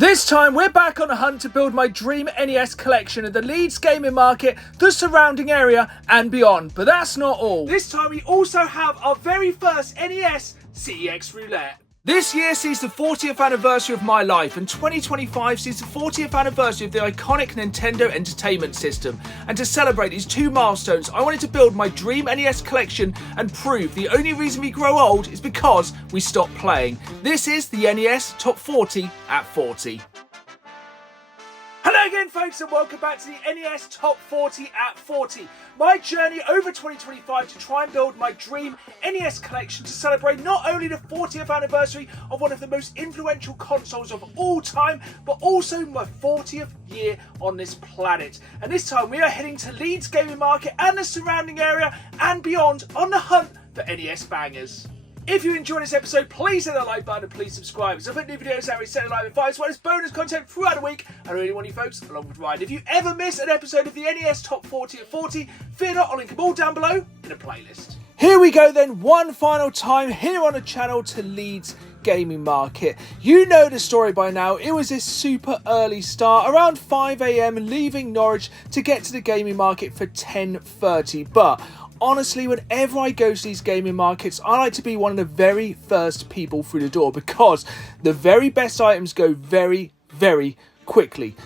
This time we're back on a hunt to build my dream NES collection at the Leeds Gaming Market, the surrounding area and beyond. But that's not all. This time we also have our very first NES CEX roulette. This year sees the 40th anniversary of my life, and 2025 sees the 40th anniversary of the iconic Nintendo Entertainment System. And to celebrate these two milestones, I wanted to build my dream NES collection and prove the only reason we grow old is because we stop playing. This is the NES Top 40 at 40. Hello again folks, and welcome back to the NES Top 40 at 40. My journey over 2025 to try and build my dream NES collection to celebrate not only the 40th anniversary of one of the most influential consoles of all time, but also my 40th year on this planet. And this time we are heading to Leeds Gaming Market and the surrounding area and beyond on the hunt for NES bangers. If you enjoyed this episode, please hit the like button and please subscribe. As I put new videos out, set a like and 5, as well as bonus content throughout the week. I really want you folks along with Ryan. If you ever miss an episode of the NES Top 40 at 40, fear not, I'll link them all down below in a playlist. Here we go then, one final time here on the channel to Leeds Gaming Market. You know the story by now. It was a super early start, around 5 AM, leaving Norwich to get to the gaming market for 10:30. But honestly, whenever I go to these gaming markets, I like to be one of the very first people through the door because the very best items go very, very quickly.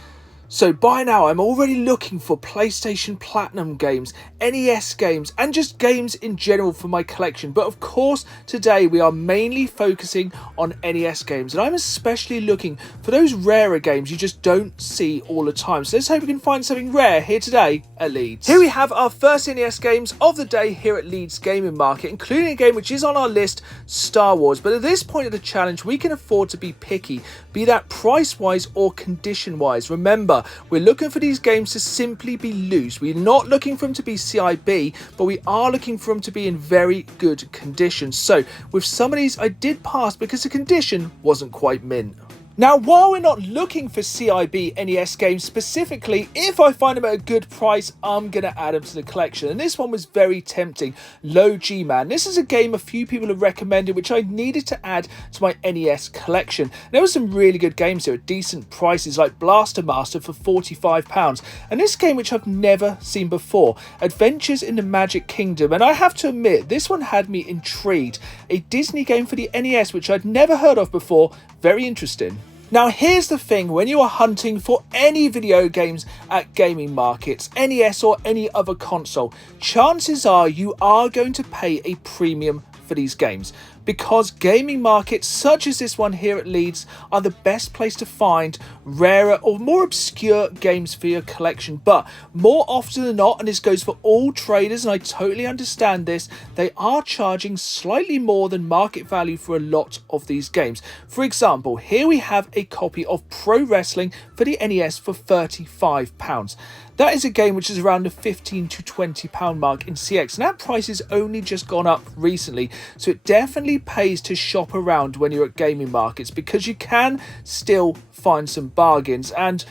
So by now, I'm already looking for PlayStation Platinum games, NES games, and just games in general for my collection. But of course, today we are mainly focusing on NES games, and I'm especially looking for those rarer games you just don't see all the time. So let's hope we can find something rare here today at Leeds. Here we have our first NES games of the day here at Leeds Gaming Market, including a game which is on our list, Star Wars. But at this point of the challenge, we can afford to be picky, be that price-wise or condition-wise. Remember, we're looking for these games to simply be loose. We're not looking for them to be CIB, but we are looking for them to be in very good condition. So with some of these, I did pass because the condition wasn't quite mint. Now, while we're not looking for CIB NES games specifically, if I find them at a good price, I'm going to add them to the collection. And this one was very tempting, Low G-Man. This is a game a few people have recommended, which I needed to add to my NES collection. There were some really good games here at decent prices, like Blaster Master for £45. And this game, which I've never seen before, Adventures in the Magic Kingdom. And I have to admit, this one had me intrigued. A Disney game for the NES, which I'd never heard of before. Very interesting. Now here's the thing, when you are hunting for any video games at gaming markets, NES or any other console, chances are you are going to pay a premium for these games, because gaming markets such as this one here at Leeds are the best place to find rarer or more obscure games for your collection. But more often than not, and this goes for all traders, and I totally understand this, they are charging slightly more than market value for a lot of these games. For example, here we have a copy of Pro Wrestling for the NES for £35. That is a game which is around the £15 to £20 mark in CX, and that price has only just gone up recently, so it definitely pays to shop around when you're at gaming markets, because you can still find some bargains. And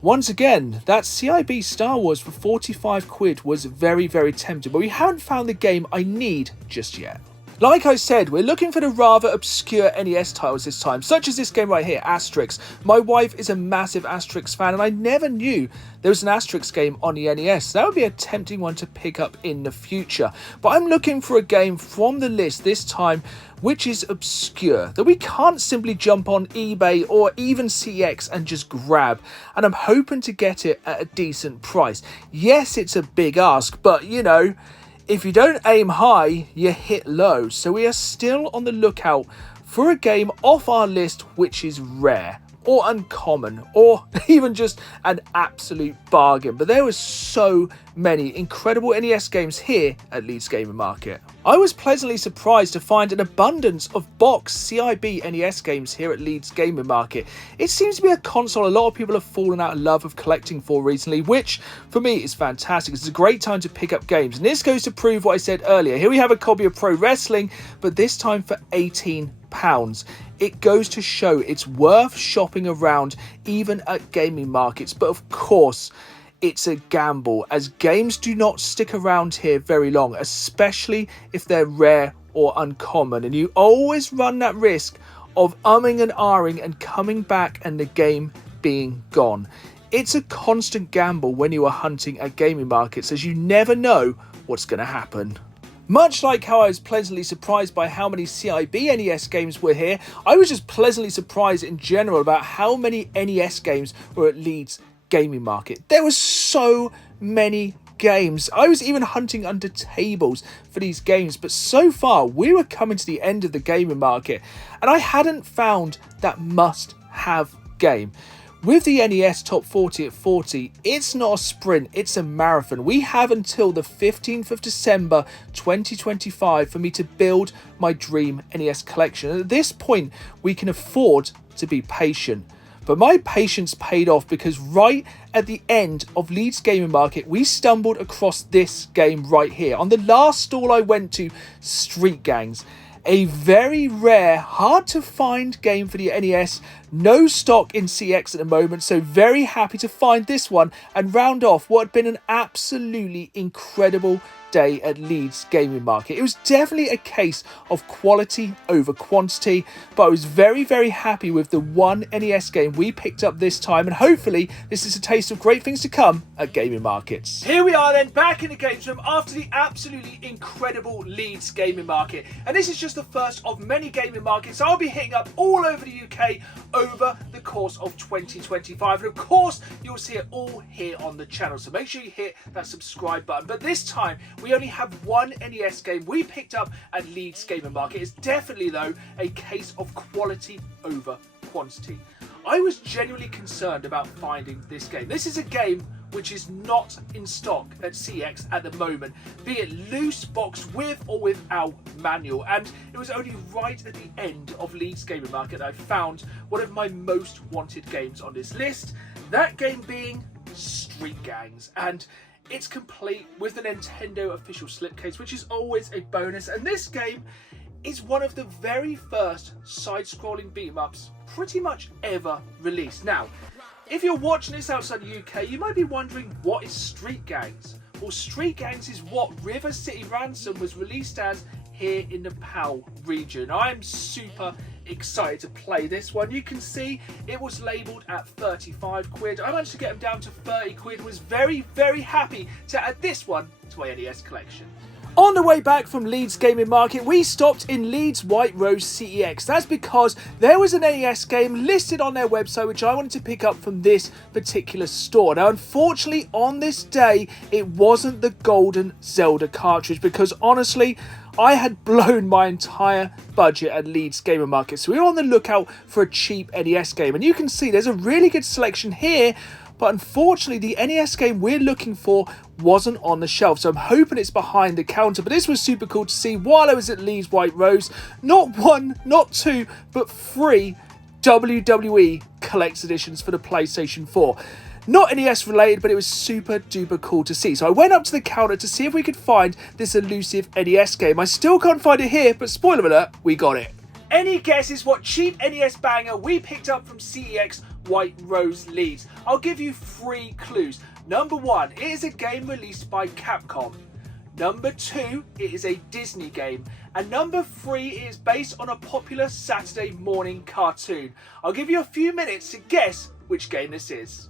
once again, that CIB Star Wars for 45 quid was very, very tempting, but we haven't found the game I need just yet. Like I said, we're looking for the rather obscure NES titles this time, such as this game right here, Asterix. My wife is a massive Asterix fan, and I never knew there was an Asterix game on the NES. That would be a tempting one to pick up in the future. But I'm looking for a game from the list this time which is obscure, that we can't simply jump on eBay or even CX and just grab. And I'm hoping to get it at a decent price. Yes, it's a big ask, but you know, if you don't aim high, you hit low. So we are still on the lookout for a game off our list which is rare or uncommon or even just an absolute bargain. But there were so many incredible NES games here at Leeds Gaming Market. I was pleasantly surprised to find an abundance of box CIB NES games here at Leeds Gaming Market. It seems to be a console a lot of people have fallen out of love of collecting for recently, which for me is fantastic. It's a great time to pick up games, and this goes to prove what I said earlier. Here we have a copy of Pro Wrestling, but this time for £18. It goes to show it's worth shopping around even at gaming markets, but of course it's a gamble, as games do not stick around here very long, especially if they're rare or uncommon, and you always run that risk of umming and ahhing and coming back and the game being gone. It's a constant gamble when you are hunting at gaming markets, as you never know what's going to happen. Much like how I was pleasantly surprised by how many CIB NES games were here, I was just pleasantly surprised in general about how many NES games were at Leeds Gaming Market. There were so many games. I was even hunting under tables for these games, but so far we were coming to the end of the gaming market and I hadn't found that must-have game. With the NES Top 40 at 40, it's not a sprint, it's a marathon. We have until the 15th of December 2025 for me to build my dream NES collection. And at this point, we can afford to be patient. But my patience paid off because right at the end of Leeds Gaming Market, we stumbled across this game right here. On the last stall I went to, Street Gangs. A very rare, hard to find game for the NES. No stock in CX at the moment, so very happy to find this one and round off what had been an absolutely incredible day at Leeds Gaming Market. It was definitely a case of quality over quantity, but I was very, very happy with the one NES game we picked up this time, and hopefully this is a taste of great things to come at gaming markets. Here we are then, back in the games room after the absolutely incredible Leeds Gaming Market, and this is just the first of many gaming markets I'll be hitting up all over the UK over the course of 2025, and of course you'll see it all here on the channel, so make sure you hit that subscribe button. But this time we only have one NES game we picked up at Leeds Gaming Market. It's definitely though a case of quality over quantity. I was genuinely concerned about finding this game. This is a game which is not in stock at CX at the moment, be it loose, boxed with or without manual, and it was only right at the end of Leeds Gaming Market that I found one of my most wanted games on this list, that game being Street Gangs, and it's complete with the Nintendo official slipcase, which is always a bonus, and this game is one of the very first side-scrolling beat-em-ups pretty much ever released. Now, if you're watching this outside the UK, you might be wondering, what is Street Gangs? Well, Street Gangs is what River City Ransom was released as here in the PAL region. I'm super excited to play this one. You can see it was labelled at 35 quid. I managed to get them down to 30 quid and was very, very happy to add this one to my NES collection. On the way back from Leeds Gaming Market, we stopped in Leeds White Rose CEX. That's because there was an NES game listed on their website which I wanted to pick up from this particular store. Now, unfortunately, on this day, it wasn't the Golden Zelda cartridge because, honestly, I had blown my entire budget at Leeds Gaming Market. So we were on the lookout for a cheap NES game. And you can see there's a really good selection here, but unfortunately the NES game we're looking for wasn't on the shelf, so I'm hoping it's behind the counter. But this was super cool to see while I was at Leeds White Rose. Not one, not two, but 3 WWE Collector's Editions for the PlayStation 4. Not NES related, but it was super duper cool to see. So I went up to the counter to see if we could find this elusive NES game. I still can't find it here, but spoiler alert, we got it. Any guesses what cheap NES banger we picked up from CEX White Rose Leeds? I'll give you 3 clues. Number 1, it is a game released by Capcom. Number 2, it is a Disney game. And number 3, it is based on a popular Saturday morning cartoon. I'll give you a few minutes to guess which game this is.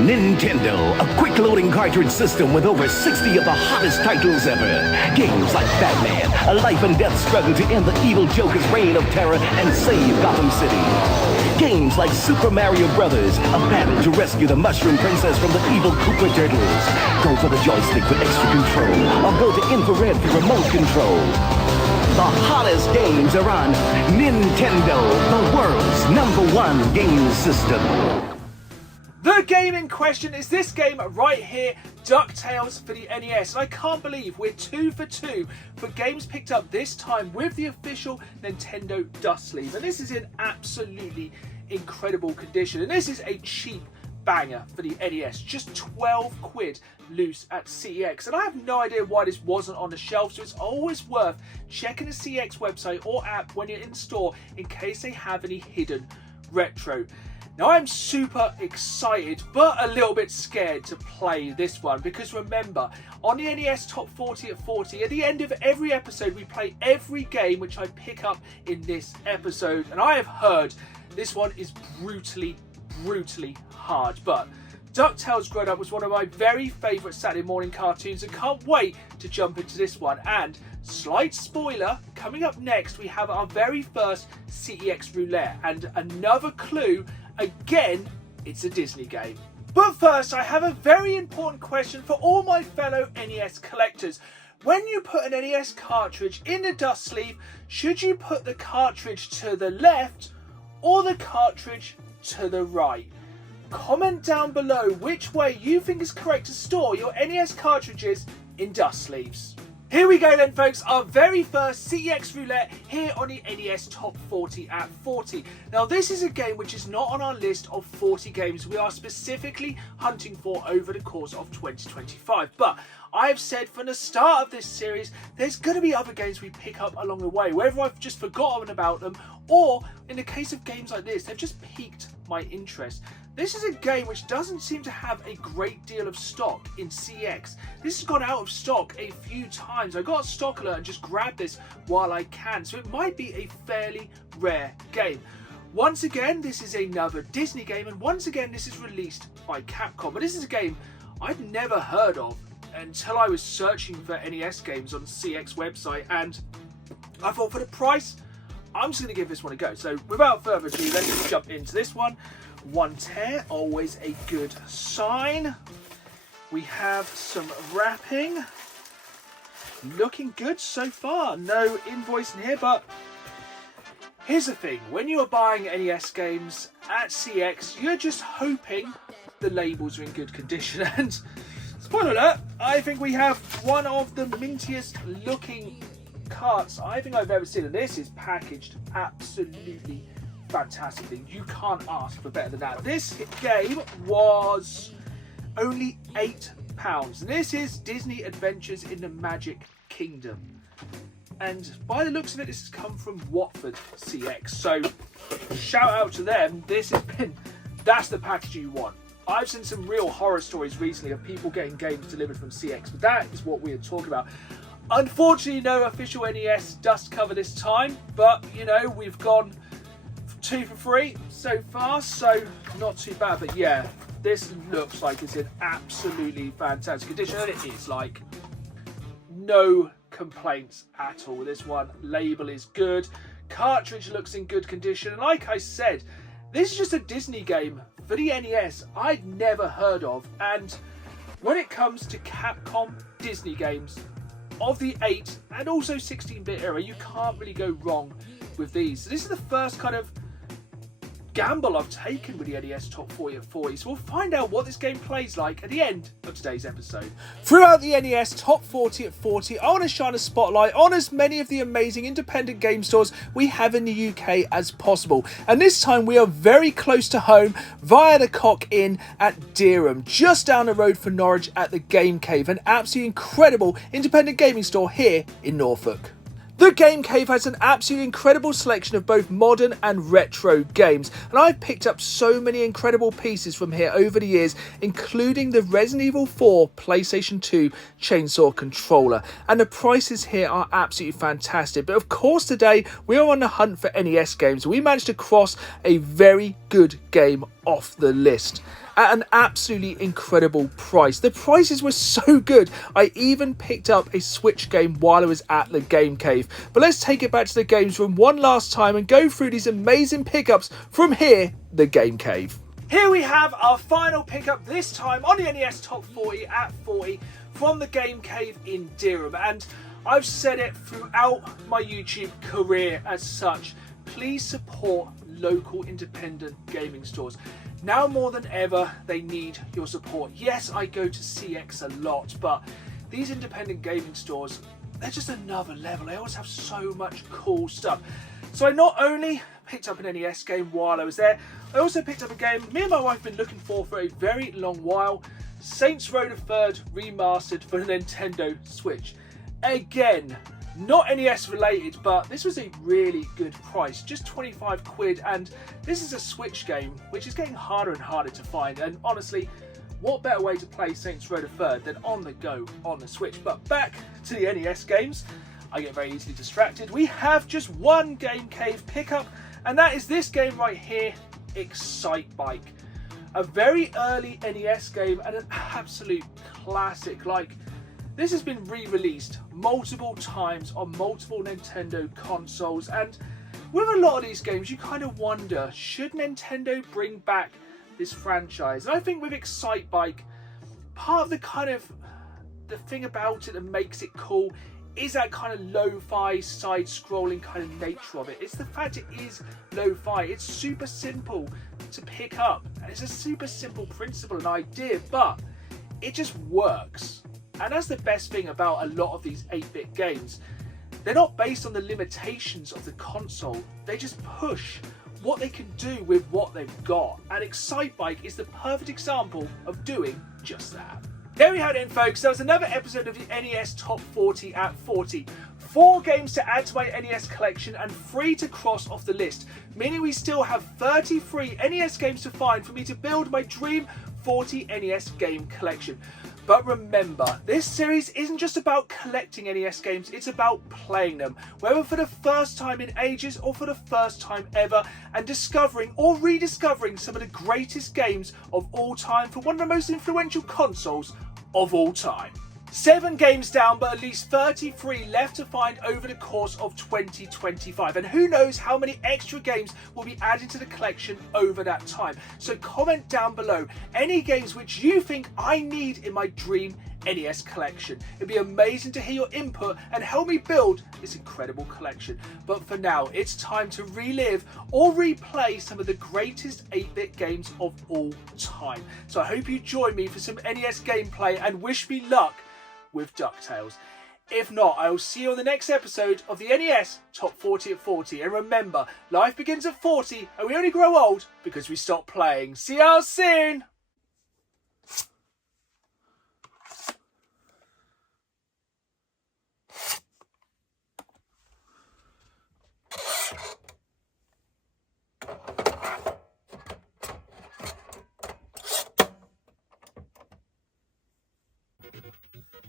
Nintendo, a quick-loading cartridge system with over 60 of the hottest titles ever. Games like Batman, a life-and-death struggle to end the evil Joker's reign of terror and save Gotham City. Games like Super Mario Brothers, a battle to rescue the Mushroom Princess from the evil Koopa Turtles. Go for the joystick for extra control, or go to infrared for remote control. The hottest games are on Nintendo, the world's #1 game system. The game in question is this game right here, DuckTales for the NES. And I can't believe we're 2 for 2 for games picked up this time with the official Nintendo dust sleeve. And this is in absolutely incredible condition. And this is a cheap banger for the NES, just 12 quid loose at CEX. And I have no idea why this wasn't on the shelf, so it's always worth checking the CEX website or app when you're in store in case they have any hidden retro. Now I'm super excited but a little bit scared to play this one, because remember, on the NES Top 40 at 40, at the end of every episode we play every game which I pick up in this episode, and I have heard this one is brutally hard. But DuckTales Grown Up was one of my very favourite Saturday morning cartoons, and can't wait to jump into this one. And slight spoiler, coming up next we have our very first CEX roulette, and another clue, again, it's a Disney game. But first, I have a very important question for all my fellow NES collectors. When you put an NES cartridge in the dust sleeve, should you put the cartridge to the left or the cartridge to the right? Comment down below which way you think is correct to store your NES cartridges in dust sleeves. Here we go then, folks, our very first CEX roulette here on the NES Top 40 at 40. Now this is a game which is not on our list of 40 games we are specifically hunting for over the course of 2025. But I have said from the start of this series, there's going to be other games we pick up along the way, whether I've just forgotten about them, or in the case of games like this, they've just piqued my interest. This is a game which doesn't seem to have a great deal of stock in CX. This has gone out of stock a few times. I got a stock alert and just grabbed this while I can, so it might be a fairly rare game. Once again, this is another Disney game, and once again this is released by Capcom. But this is a game I'd never heard of until I was searching for NES games on the CX website, and I thought, for the price, I'm just going to give this one a go. So without further ado, let's just jump into this one. One tear, always a good sign. We have some wrapping. Looking good so far. No invoice in here, but here's the thing. When you are buying NES games at CX, you're just hoping the labels are in good condition. And spoiler alert, I think we have one of the mintiest looking carts I think I've ever seen. And this is packaged absolutely fantastically. You can't ask for better than that. This game was only £8. This is Disney Adventures in the Magic Kingdom, and by the looks of it, this has come from Watford CX, so shout out to them. That's the package you want. I've seen some real horror stories recently of people getting games delivered from CX, but that is what we are talking about. Unfortunately, no official NES dust cover this time, but you know, we've gone 2 for 3 so far, so not too bad. But yeah, this looks like it's in absolutely fantastic condition, and it is. Like, no complaints at all. This one, label is good, cartridge looks in good condition, and like I said, this is just a Disney game for the NES I'd never heard of. And when it comes to Capcom Disney games of the 8 and also 16-bit era, you can't really go wrong with these. So this is the first kind of gamble I've taken with the NES Top 40 at 40, so we'll find out what this game plays like at the end of today's episode. Throughout the NES Top 40 at 40, I want to shine a spotlight on as many of the amazing independent game stores we have in the UK as possible, and this time we are very close to home via the Cock Inn at Dereham, just down the road from Norwich at the Game Cave, an absolutely incredible independent gaming store here in Norfolk. The Game Cave has an absolutely incredible selection of both modern and retro games, and I've picked up so many incredible pieces from here over the years, including the Resident Evil 4 PlayStation 2 chainsaw controller, and the prices here are absolutely fantastic. But of course today we are on the hunt for NES games, and we managed to cross a very good game off the list at an absolutely incredible price. The prices were so good, I even picked up a Switch game while I was at the Game Cave. But let's take it back to the games room one last time and go through these amazing pickups from here, the Game Cave. Here we have our final pickup, this time on the NES Top 40 at 40 from the Game Cave in Dereham. And I've said it throughout my YouTube career as such, please support local independent gaming stores. Now more than ever, they need your support. Yes, I go to CX a lot, but these independent gaming stores, they're just another level. They always have so much cool stuff. So I not only picked up an NES game while I was there, I also picked up a game me and my wife have been looking for a very long while. Saints Row the Third remastered for the Nintendo Switch. Again, Not NES related, but this was a really good price, just 25 quid, and this is a Switch game, which is getting harder and harder to find, and honestly, what better way to play Saints Row the Third than on the go on the Switch? But back to the NES games, I get very easily distracted. We have just one Game Cave pickup, and that is this game right here, Excitebike. A very early NES game and an absolute classic. Like, this has been re-released multiple times on multiple Nintendo consoles, and with a lot of these games you kind of wonder, should Nintendo bring back this franchise? And I think with Excitebike, part of the thing about it that makes it cool is that kind of lo-fi side-scrolling kind of nature of it. It's the fact it is lo-fi. It's super simple to pick up, and it's a super simple principle and idea, but it just works. And that's the best thing about a lot of these 8-bit games. They're not based on the limitations of the console. They just push what they can do with what they've got. And Excitebike is the perfect example of doing just that. There we have it, folks. That was another episode of the NES Top 40 at 40. 4 games to add to my NES collection and 3 to cross off the list, meaning we still have 33 NES games to find for me to build my dream 40 NES game collection. But remember, this series isn't just about collecting NES games, it's about playing them, whether for the first time in ages or for the first time ever, and discovering or rediscovering some of the greatest games of all time for one of the most influential consoles of all time. 7 games down, but at least 33 left to find over the course of 2025. And who knows how many extra games will be added to the collection over that time. So comment down below any games which you think I need in my dream NES collection. It'd be amazing to hear your input and help me build this incredible collection. But for now, it's time to relive or replay some of the greatest 8-bit games of all time. So I hope you join me for some NES gameplay and wish me luck with DuckTales. If not, I will see you on the next episode of the NES Top 40 at 40. And remember, life begins at 40 and we only grow old because we stop playing. See you soon!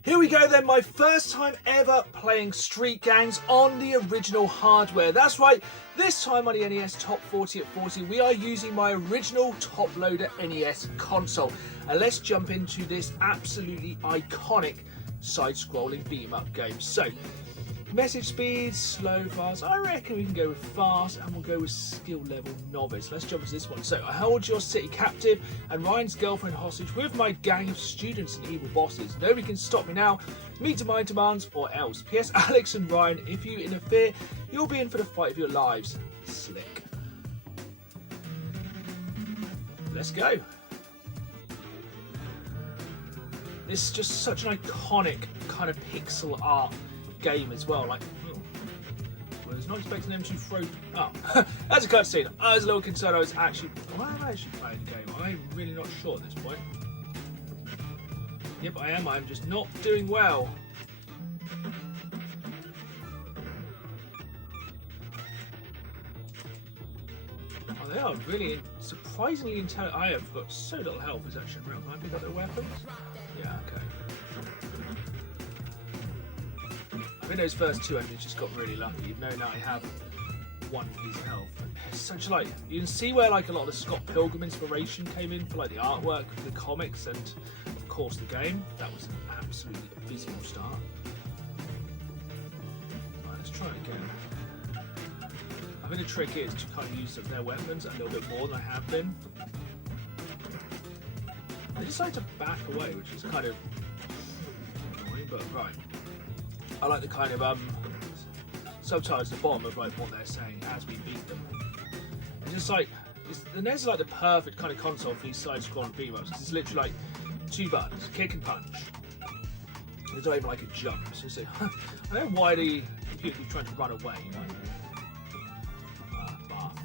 Here we go then, my first time ever playing Street Gangs on the original hardware. That's right, this time on the NES Top 40 at 40, we are using my original top loader NES console. And let's jump into this absolutely iconic side-scrolling beat-em-up game. So, message speed, slow, fast. I reckon we can go with fast, and we'll go with skill level novice. Let's jump into this one. So, I hold your city captive and Ryan's girlfriend hostage with my gang of students and evil bosses. Nobody can stop me now. Meet to my demands or else. P.S. Alex and Ryan, if you interfere, you'll be in for the fight of your lives. Slick. Let's go. This is just such an iconic kind of pixel art game as well. Like, I was not expecting them to throw. Oh, that's a cutscene. I was a little concerned. I was actually. Why am I actually playing the game? I'm really not sure at this point. Yep, I am. I'm just not doing well. Oh, they are really surprisingly intelligent. I have got so little health. Is actually real. Can I pick up their weapons? Yeah. Okay. I think those first 2 enemies just got really lucky. Even though now I have 1 piece of health. It's such like, you can see where like a lot of the Scott Pilgrim inspiration came in for like the artwork, the comics, and of course the game. That was an absolutely abysmal start. Right, let's try it again. I think the trick is to kind of use their weapons a little bit more than I have been. I decide to back away, which is kind of annoying, but right. I like the kind of subtitles at the bottom of like what they're saying as we beat them. It's just like the NES is like the perfect kind of console for these side-scrolling beat-em-ups. It's literally like 2 buttons, kick and punch. There's not even like a jump. So it's like, I don't know why the computer keeps trying to run away. You know? Bath.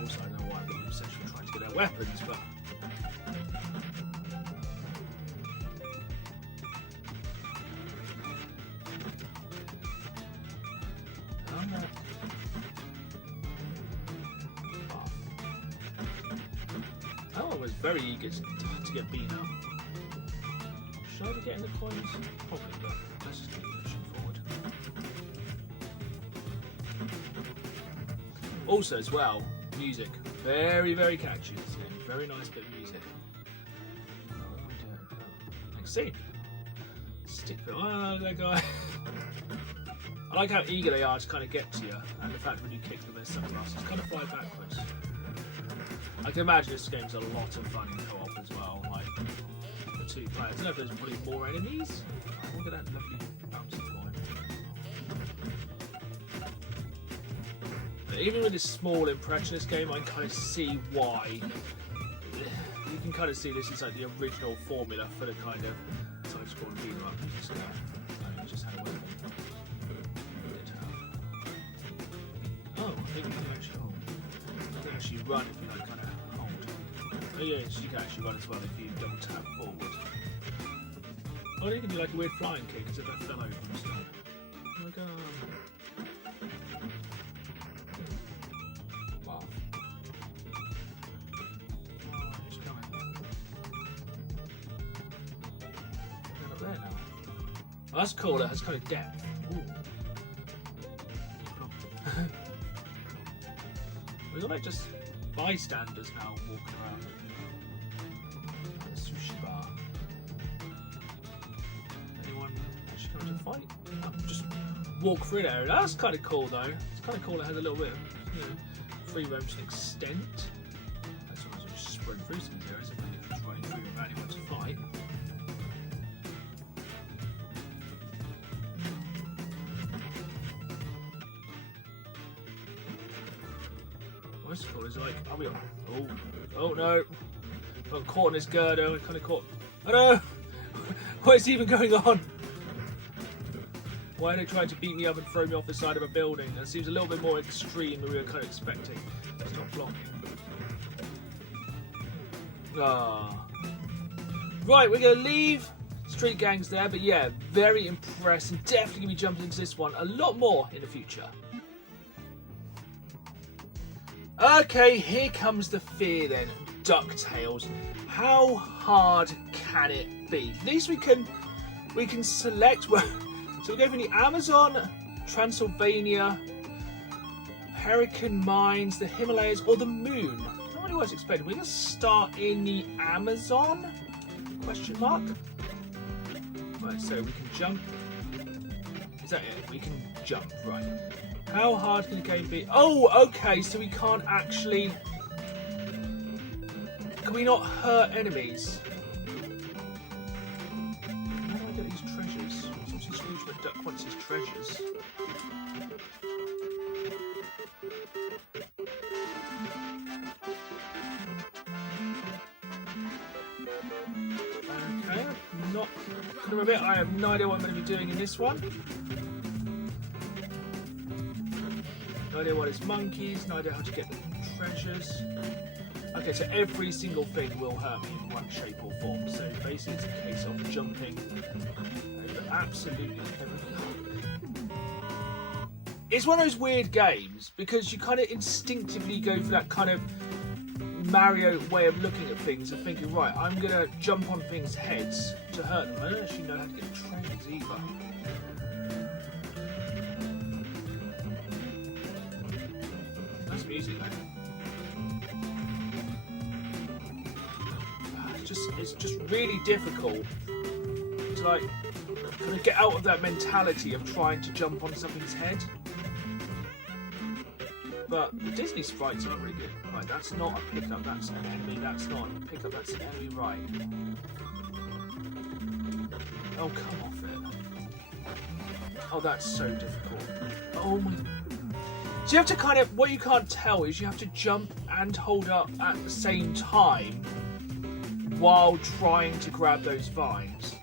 Also, I don't know why they're essentially trying to get their weapons, but. Oh, I was very eager to get beaten up. Should I be getting the coins? Probably, but let's just keep pushing forward. Also, as well, music. Very, very catchy. This game. Very nice bit of music. Next scene. Stick bit. Oh, that guy. I like how eager they are to kind of get to you, and the fact when you kick them, their sunglasses kind of fly backwards. I can imagine this game's a lot of fun in co-op as well, like for 2 players. I don't know if there's probably more enemies. Look at that lovely bouncy coin. But even with this small impressionist game, I can kind of see why. You can kind of see this is like the original formula for the kind of side-scrolling beat 'em up. Just had a weapon. Oh, I think you can actually run if you like kind of hold. Oh yeah, you can actually run as well if you double tap forward. Oh, you can do like a weird flying kick as if I fell over and stuff. Oh my god. Wow. Oh, it's coming. They're not there now. Oh, that's cool, that has kind of depth. Ooh. We've got like just bystanders now walking around. A sushi bar. Anyone actually coming to fight? Oh, just walk through there. That's kind of cool though. It's kind of cool. It has a little bit of, you know, free roam to an extent. That's sometimes you just sprint through some areas if you're just running through without anyone to fight. What's cool is like, I'll be like, oh no, got caught in this girder, I'm kind of caught. Oh no, what is even going on? Why are they trying to beat me up and throw me off the side of a building? That seems a little bit more extreme than we were kind of expecting. Stop blocking. Ah. Right, we're going to leave Street Gangs there, but yeah, very impressed and definitely going to be jumping into this one a lot more in the future. Okay, here comes the fear then. DuckTales. How hard can it be? At least we can select. Well, so we go from the Amazon, Transylvania, Hurricane Mines, the Himalayas, or the Moon. Not really what I was expecting. We're going to start in the Amazon? Question mark. Right, so we can jump. Is that it? We can jump, right. How hard can the game be? Oh, okay, so we can't actually... Can we not hurt enemies? How do I get these treasures? It's obviously Scrooge McDuck wants his treasures. Okay, not gonna admit I have no idea what I'm going to be doing in this one. No idea what is monkeys, no idea how to get the treasures. Okay, so every single thing will hurt me in one shape or form. So basically it's a case of jumping over absolutely everything. It's one of those weird games because you kind of instinctively go for that kind of Mario way of looking at things and thinking, right, I'm going to jump on things' heads to hurt them. I don't actually know how to get treasures either. Music, man. It's just really difficult to like kind of get out of that mentality of trying to jump on something's head. But the Disney sprites are really good. Right, that's not a pickup, that's an enemy. That's not a pickup, that's an enemy. Right. Oh, come off it. Oh, that's so difficult. Oh my. So you have to kind of, what you can't tell is you have to jump and hold up at the same time while trying to grab those vines.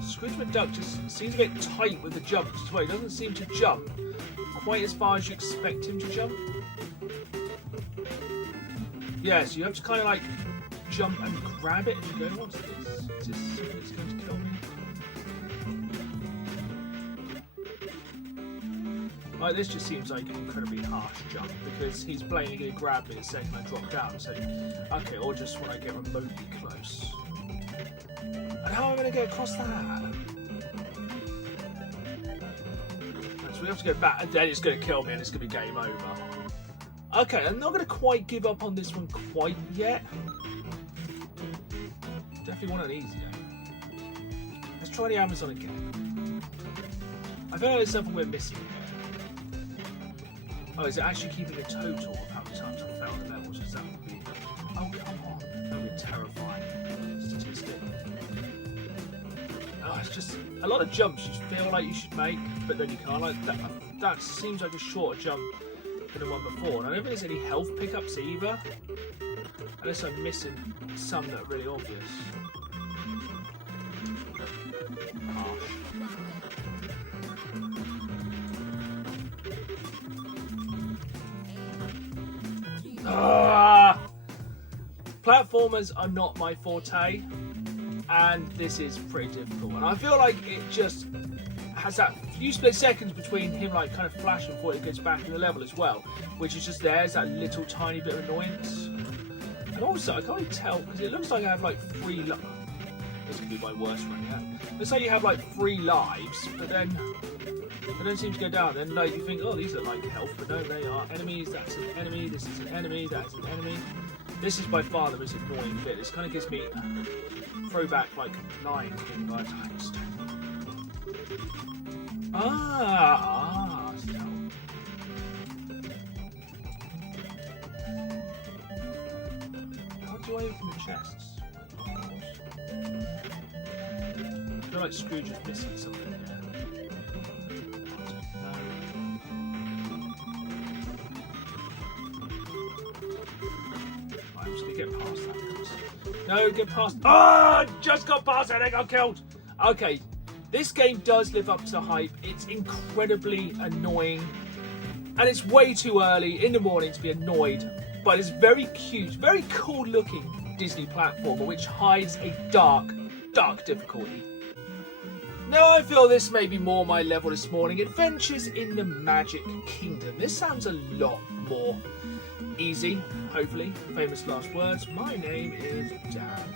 Scrooge McDuck just seems a bit tight with the jumps as well. He doesn't seem to jump quite as far as you expect him to jump. Yeah, so you have to kind of like jump and grab it as you go. What's this? Is this something that's going to kill me? Like, this just seems like an incredibly harsh jump because he's blatantly going to grab me the second I drop down. So, okay, or just when I get remotely close. And how am I going to get across that? So we have to go back, and then it's going to kill me and it's going to be game over. Okay, I'm not going to quite give up on this one quite yet. Definitely want an easy game. Let's try the Amazon again. I feel like there's something we're missing here. Oh, is it actually keeping a total of how many times I've failed the levels? Is that would be... Oh, come on. That would be a terrifying statistic. Oh, it's just... A lot of jumps you feel like you should make, but then you can't. Like that seems like a shorter jump than the one before. And I don't think there's any health pickups either. Unless I'm missing some that are really obvious. Harsh. Platformers are not my forte, and this is pretty difficult. And I feel like it just has that few split seconds between him like kind of flashing before it goes back in the level as well, which is just there's that little tiny bit of annoyance. And also, I can't really tell because it looks like I have like 3 lives. This could be my worst run yet. Let's say you have like 3 lives, but then they don't seem to go down. Then like you think, oh, these are like health, but no, they are enemies. That's an enemy. This is an enemy. That's an enemy. This is by far the most annoying bit. This kind of gives me throwback like Lion King vibes. So. How do I open the chests? I feel like Scrooge is missing something here. I'm just gonna get past that. No, get past. Ah! Just got past it. I got killed. Okay, this game does live up to the hype. It's incredibly annoying, and it's way too early in the morning to be annoyed. But it's very cute, very cool-looking Disney platformer, which hides a dark difficulty. Now I feel this may be more my level this morning. Adventures in the Magic Kingdom. This sounds a lot more easy, hopefully. Famous last words. My name is Dan.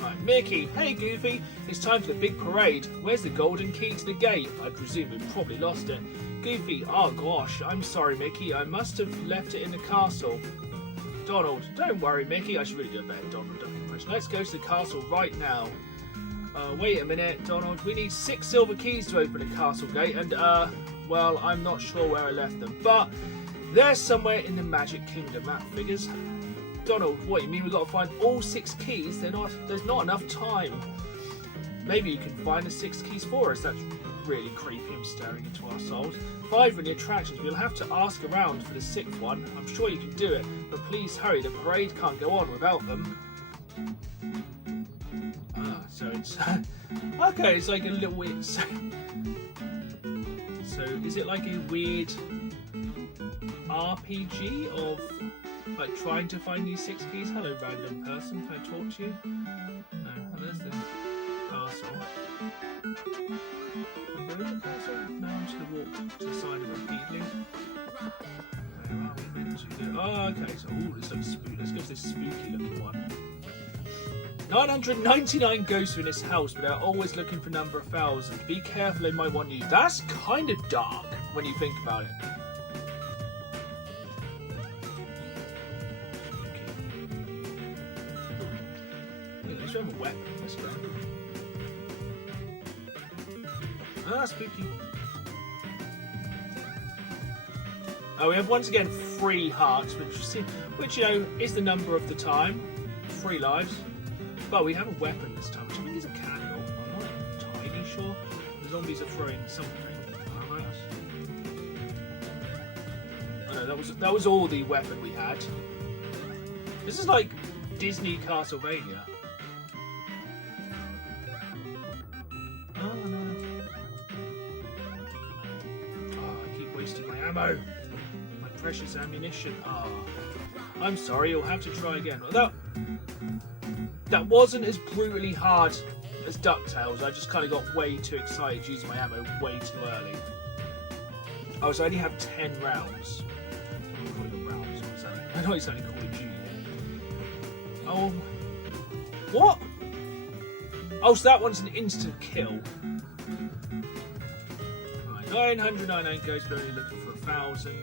Right, Mickey. Hey, Goofy. It's time for the big parade. Where's the golden key to the gate? I presume we've probably lost it. Goofy. Oh, gosh. I'm sorry, Mickey. I must have left it in the castle. Donald. Don't worry, Mickey. I should really do a better Donald Duck impression. Let's go to the castle right now. Wait a minute, Donald. We need 6 silver keys to open the castle gate, and, well, I'm not sure where I left them, but they're somewhere in the Magic Kingdom. That figures. Donald, what, you mean we've got to find all 6 keys? There's not enough time. Maybe you can find the 6 keys for us. That's really creepy. I'm staring into our souls. 5 are the attractions. We'll have to ask around for the 6th one. I'm sure you can do it, but please hurry. The parade can't go on without them. So it's... okay, it's like a little weird... So is it like a weird RPG of like trying to find these 6 keys? Hello, random person. Can I talk to you? No. Oh, there's the castle. Can I go in the castle? No, I'm just going to walk to the side of it repeatedly. Where are we meant to go? Oh, okay. So, this looks spooky. Let's go to this spooky looking one. 999 ghosts in this house, but they're always looking for number 1,000. Be careful, they might want you. That's kind of dark when you think about it. At least we have a weapon. Let's go. Ah, spooky. Oh, we have once again 3 hearts, which you know is the number of the time. 3 lives. But we have a weapon this time, which I think is a candle. I'm not entirely sure. The zombies are throwing something at us. Oh no, that was all the weapon we had. This is like Disney Castlevania. Oh no. Oh, I keep wasting my ammo. My precious ammunition. Ah. Oh. I'm sorry, you'll have to try again. That wasn't as brutally hard as DuckTales. I just kind of got way too excited using my ammo way too early. Oh, so I only have 10 rounds. I know it's only Call of Duty. Oh, what? Oh, so that one's an instant kill. Right, 999 goes, but only looking for 1,000.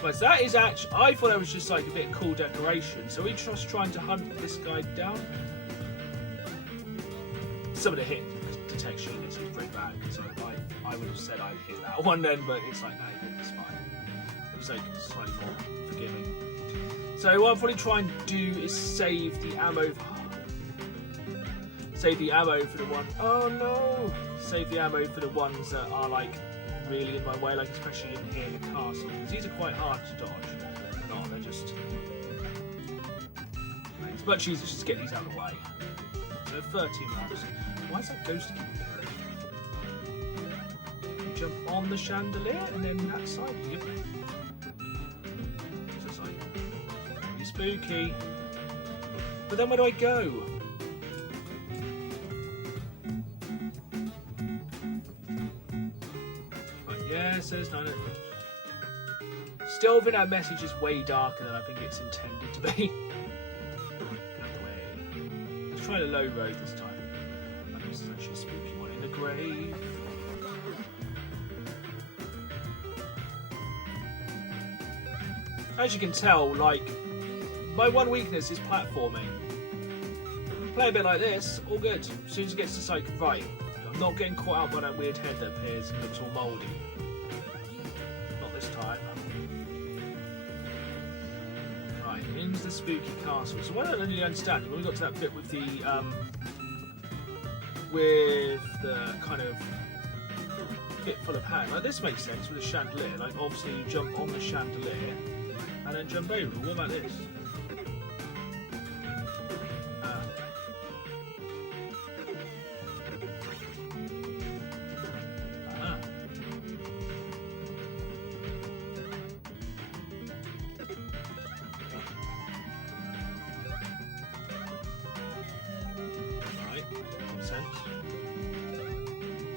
But that is actually, I thought that was just like a bit of cool decoration. So we're just trying to hunt this guy down. Some of the hit detection is pretty bad. So I would have said I'd hit that one then, but it's like, no, it's fine. It was like slightly more forgiving. So what I'll probably try and do is save the ammo. Save the ammo for the one. Oh no! Save the ammo for the ones that are like really in my way, like especially in here in the castle, because these are quite hard to dodge. No, they're just. It's much easier just to get these out of the way. So 13 rounds. Why is that ghost keep appearing? You jump on the chandelier and then that side. Yep. What's that side? Pretty spooky. But then where do I go? Yeah, it says 9. Still think that message is way darker than I think it's intended to be. Let's try the low road this time. This is actually a spooky one in the grave. As you can tell, like, my one weakness is platforming. Play a bit like this, all good. As soon as it gets to psych right, I'm not getting caught out by that weird head that appears and looks all mouldy. Not this time. Right, into the spooky castle. So what I don't really understand, when we got to that bit with the kind of bit full of hand. Like this makes sense with the chandelier. Like obviously you jump on the chandelier and then jump over. What about this?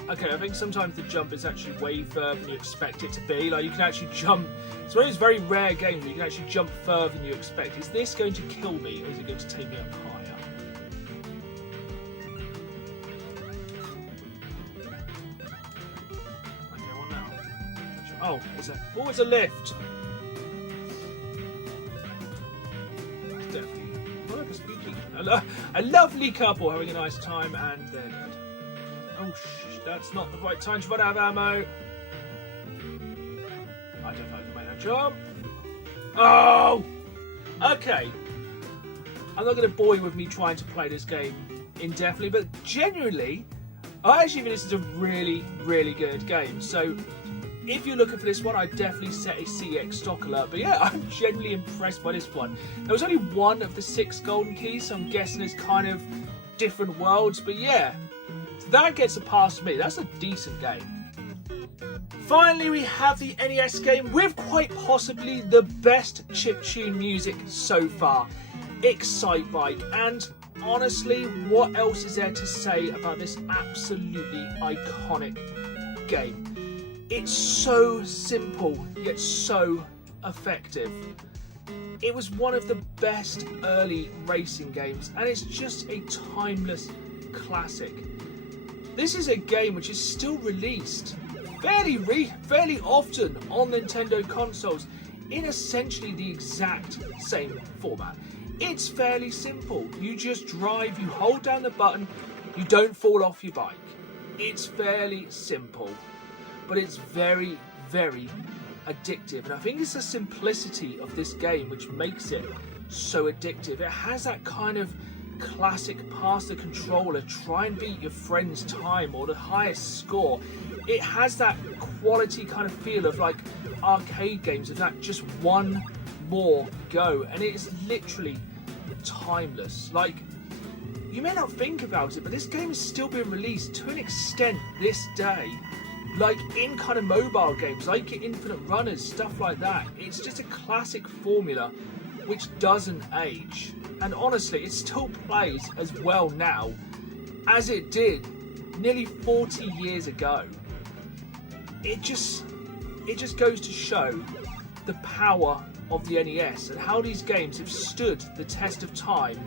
Okay, I think sometimes the jump is actually way further than you expect it to be. Like you can actually jump. It's one of those very rare games where you can actually jump further than you expect. Is this going to kill me, or is it going to take me up higher? Okay, what now? Oh, it's a lift. That's definitely like a spooky. A lovely couple having a nice time, and they're dead. Oh, that's not the right time to run out of ammo. I don't know if I can make that jump. Oh! Okay. I'm not going to bore you with me trying to play this game indefinitely, but genuinely, I actually think this is a really, really good game. So, if you're looking for this one, I'd definitely set a CEX stock alert. But yeah, I'm genuinely impressed by this one. There was only one of the 6 golden keys, so I'm guessing it's kind of different worlds. But yeah. That gets a pass for me. That's a decent game. Finally, we have the NES game with quite possibly the best chiptune music so far, Excitebike. And honestly, what else is there to say about this absolutely iconic game? It's so simple, yet so effective. It was one of the best early racing games, and it's just a timeless classic. This is a game which is still released fairly often on Nintendo consoles in essentially the exact same format. It's fairly simple. You just drive, you hold down the button, you don't fall off your bike. It's fairly simple, but it's very, very addictive. And I think it's the simplicity of this game which makes it so addictive. It has that kind of classic pass the controller, try and beat your friend's time or the highest score. It has that quality kind of feel of like arcade games, of that just one more go, and it is literally timeless. Like, you may not think about it, but this game is still being released to an extent this day, like in kind of mobile games like Infinite Runners, stuff like that. It's just a classic formula which doesn't age, and honestly it still plays as well now as it did nearly 40 years ago. It just goes to show the power of the NES and how these games have stood the test of time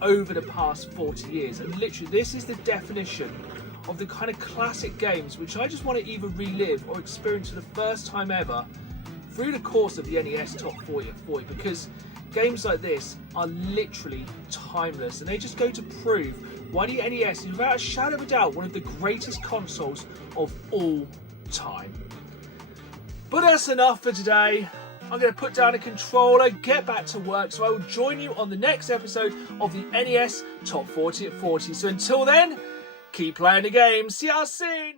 over the past 40 years. And literally, this is the definition of the kind of classic games which I just want to either relive or experience for the first time ever through the course of the NES Top 40 at 40, because games like this are literally timeless, and they just go to prove why the NES is without a shadow of a doubt one of the greatest consoles of all time. But that's enough for today. I'm going to put down a controller, get back to work, so I will join you on the next episode of the NES Top 40 at 40. So until then, keep playing the game. See you soon.